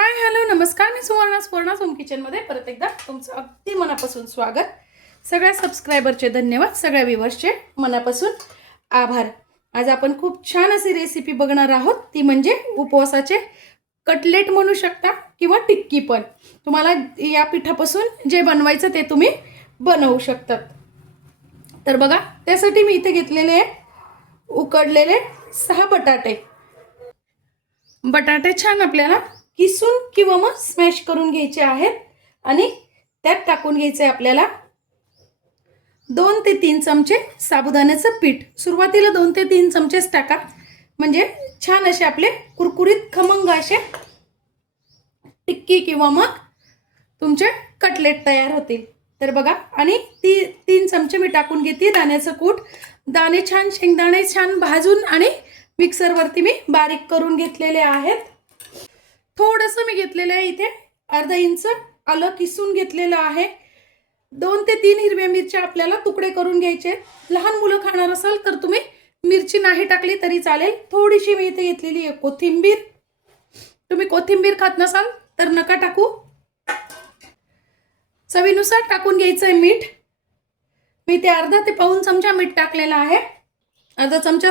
Hi hello नमस्कार, मी Suvarna home किचनमध्ये परत एकदा तुमचं अगदी मनापासून स्वागत. सगळ्या सबस्क्रायबरचे धन्यवाद, सगळ्या व्ह्यूअर्सचे मनापासून आभार. आज आपण खूप छान अशी रेसिपी बघणार आहोत, ती म्हणजे उपवासाचे कटलेट म्हणू शकता किंवा टिक्की पण. तुम्हाला या पिठापासून जे बनवायचं ते तुम्ही बनवू शकतात. तर बघा, त्यासाठी मी इथे घेतलेले उकडलेले 6 बटाटे छान आपल्याला किसून किंवा मग स्मॅश करून घ्यायचे आहेत आणि त्यात टाकून घ्यायचे आपल्याला 2 ते 3 चमचे साबुदाण्याचं पीठ. सुरुवातीला 2 ते 3 चमचेच टाका, म्हणजे छान असे आपले कुरकुरीत खमंग असे टिक्की किंवा मग तुमचे कटलेट तयार होतील. तर बघा, आणि 3 चमचे मी टाकून घेते दाण्याचं कूट. दाणे छान, शेंगदाणे छान भाजून आणि मिक्सरवरती मी बारीक करून घेतलेले आहेत. थोडंसं मी घेतलेलं आहे इथे अर्धा इंच आलं किसून घेतलेलं आहे. 2 ते 3 हिरव्या मिरच्या आपल्याला तुकडे करून घ्यायचे. लहान मुलं खाणार असाल तर तुम्ही मिरची नाही टाकली तरी चालेल. थोडीशी मी इथे घेतलेली आहे कोथिंबीर. तुम्ही कोथिंबीर खात नसाल तर नका टाकू. चवीनुसार टाकून घ्यायचं आहे मीठ. मी इथे अर्धा ते पाऊण चमचा मीठ टाकलेला आहे. अर्धा चमचा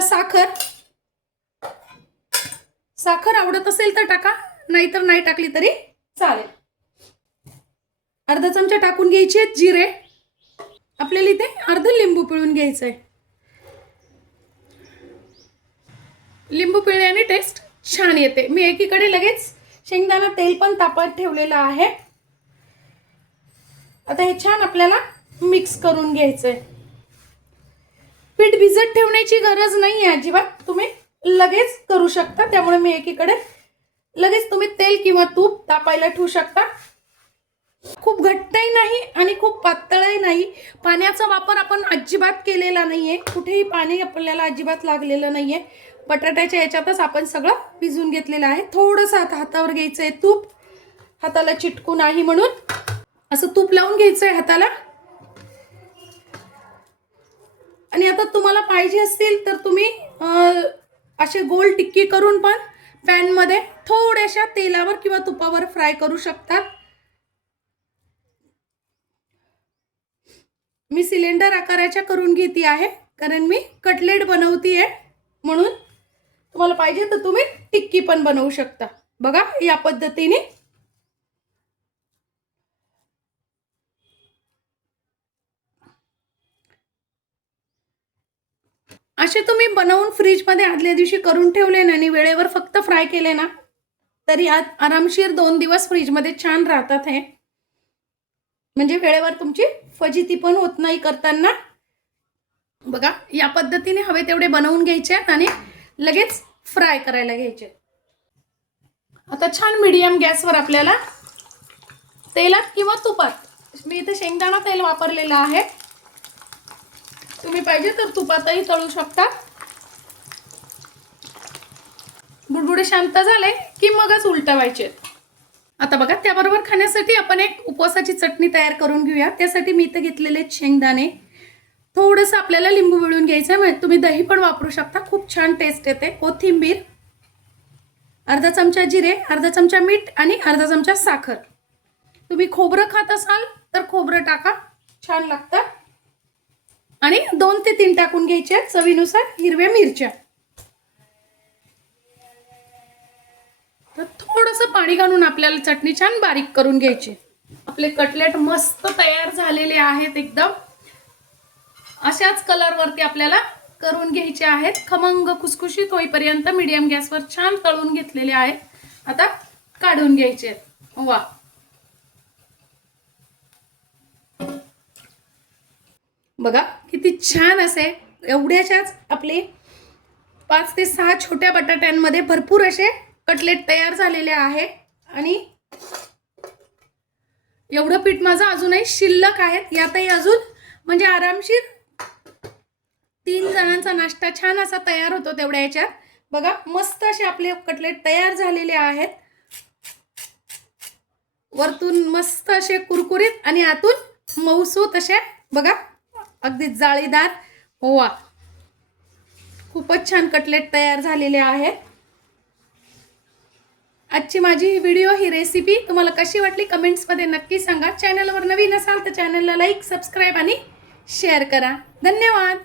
साखर आवडत असेल तर टाका, नाहीतर नाही टाकली तरी चालेल. अर्धा चमचा टाकून घ्यायचे जिरे. आपल्याला इथे अर्ध लिंबू पिळून घ्यायचं आहे. लिंबू पिळल्याने टेस्ट छान येते. मी एकीकडे लगेच शेंगदाणा तेल पण तापत ठेवलेलं आहे. आता हे छान आपल्याला मिक्स करून घ्यायचंय. पीठ भिजत ठेवण्याची गरज नाही आहे अजिबात, तुम्ही लगेच करू शकता. त्यामुळे मी एकीकडे लगेच तुम्ही तेल किंवा तूप तापायला ठेवू शकता. खूप घट्टही नाही आणि खूप पातळही नाही. पाण्याचा वापर आपण अजिबात केलेला नाहीये, कुठेही पाणी आपल्याला अजिबात लागलेलं नाहीये. बटाट्याच्या याच्यातच आपण सगळं भिजून घेतलेलं आहे. थोडंसं हातावर घ्यायचंय तूप, हाताला चिटकू नाही म्हणून असं तूप लावून घ्यायचंय हाताला. आणि आता तुम्हाला पाहिजे असतील तर तुम्ही असे गोल टिक्की करून पण पॅन मध्ये थोड्याशा तेलावर किंवा तुपावर फ्राय करू शकता. मी सिलेंडर आकाराच्या करून घेते आहे, कारण मी कटलेट बनवतीये. म्हणून तुम्हाला पाहिजे तर तुम्ही टिक्की पण बनवू शकता. बघा, या पद्धतीने असे तुम्ही बनवून फ्रीज मध्ये आदल्या दिवशी करून ठेवले ना आणि वेळेवर फक्त फ्राय केले ना, तरी आरामशीर 2 दिवस फ्रीज मध्ये छान राहतात. हे म्हणजे वेळेवर तुमची फजिती पण होत नाही करताना. बघा, या पद्धतीने हवे तेवढे बनवून घ्यायचे आणि लगेच फ्राय करायला घ्यायचे. आता छान मीडियम गॅसवर आपल्याला तेलात किंवा तुपात, मी इथे शेंगदाणा तेल वापरलेलं आहे, तुम्ही पाहिजे तर तुपातही तळू शकता. बुडबुडे शांत झाले की मगच उलटवायचे. आता बघा, त्याबरोबर खाण्यासाठी आपण एक उपवासाची चटणी तयार करून घेऊया. त्यासाठी मी इथे घेतलेले शेंगदाणे, थोडंसं आपल्याला लिंबू पिळून घ्यायचं आहे. तुम्ही दही पण वापरू शकता, खूप छान टेस्ट येते. कोथिंबीर, अर्धा चमचा जिरे, अर्धा चमचा मीठ आणि अर्धा चमचा साखर. तुम्ही खोबरं खात असाल तर खोबरं टाका, छान लागतं. आणि 2 ते 3 टाकून घ्यायच्या चवीनुसार हिरव्या मिरच्या. तर थोडंसं पाणी घालून आपल्याला चटणी छान बारीक करून घ्यायची. आपले कटलेट मस्त तयार झालेले आहेत. एकदम अशाच कलरवरती आपल्याला करून घ्यायचे आहेत. खमंग खुसखुशीत होईपर्यंत मीडियम गॅसवर छान तळून घेतलेले आहेत. आता काढून घ्यायचे. वा, बघा किती छान असे एवढ्याशाच आपले 5 ते 6 छोट्या बटाट्यांमध्ये भरपूर असे कटलेट तयार झालेले आहे. आणि एवढं पीठ माझं अजूनही शिल्लक आहे. यातही अजून म्हणजे आरामशीर 3 जणांचा नाश्ता छान असा तयार होतो तेवढ्या याच्यात. बघा, मस्त असे आपले कटलेट तयार झालेले आहेत. वरतून मस्त असे कुरकुरीत आणि आतून मऊसूत असे, बघा अगदी जाळीदार. वा, खूपच छान कटलेट तयार झालेले आहेत. आजची माझी व्हिडिओ ही रेसिपी तुम्हाला कशी वाटली कमेंट्समध्ये नक्की सांगा. चॅनलवर नवीन असाल तर चॅनलला लाईक, सबस्क्राईब आणि शेअर करा. धन्यवाद.